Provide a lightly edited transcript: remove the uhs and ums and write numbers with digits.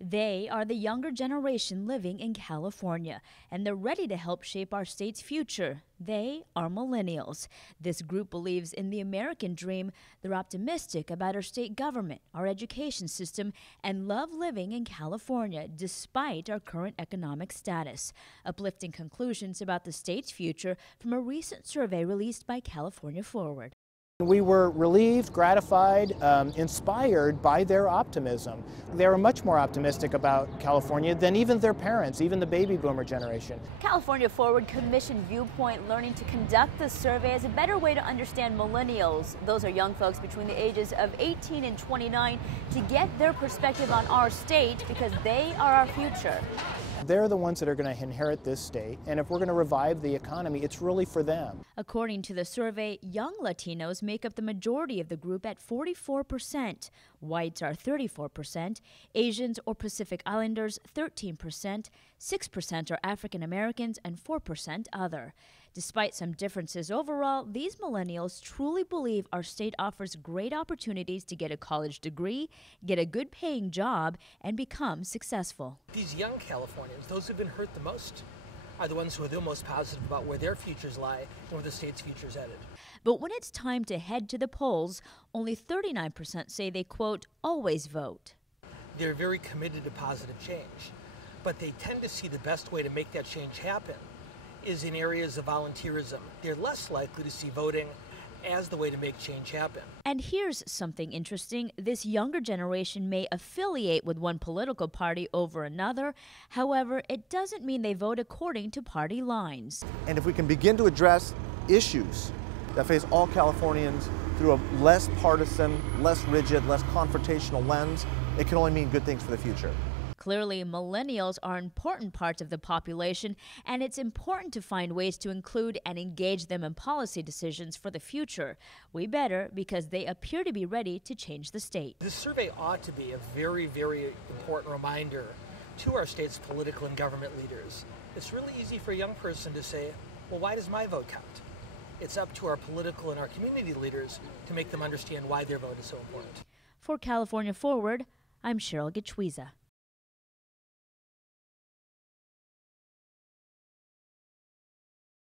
They are the younger generation living in California, and they're ready to help shape our state's future. They are millennials. This group believes in the American dream. They're optimistic about our state government, our education system, and love living in California despite our current economic status. Uplifting conclusions about the state's future from a recent survey released by CAFwd. We were relieved, gratified, inspired by their optimism. They are much more optimistic about California than even their parents, even the baby boomer generation. CAFwd commissioned Viewpoint Learning to conduct this survey as a better way to understand millennials. Those are young folks between the ages of 18 and 29 to get their perspective on our state because they are our future. They're the ones that are going to inherit this state, and if we're going to revive the economy, it's really for them. According to the survey, young Latinos make up the majority of the group at 44%. Whites are 34%, Asians or Pacific Islanders 13%, 6% are African Americans, and 4% other. Despite some differences overall, these millennials truly believe our state offers great opportunities to get a college degree, get a good paying job, and become successful. These young Californians, those who've been hurt the most, are the ones who are the most positive about where their futures lie and where the state's future is headed. But when it's time to head to the polls, only 39% say they, quote, always vote. They're very committed to positive change, but they tend to see the best way to make that change happen is in areas of volunteerism. They're less likely to see voting as the way to make change happen. And here's something interesting. This younger generation may affiliate with one political party over another. However, it doesn't mean they vote according to party lines. And if we can begin to address issues that face all Californians through a less partisan, less rigid, less confrontational lens, it can only mean good things for the future. Clearly, millennials are important parts of the population, and it's important to find ways to include and engage them in policy decisions for the future. We better, because they appear to be ready to change the state. This survey ought to be a very, very important reminder to our state's political and government leaders. It's really easy for a young person to say, well, why does my vote count? It's up to our political and our community leaders to make them understand why their vote is so important. For CAFwd, I'm Cheryl Getuiza.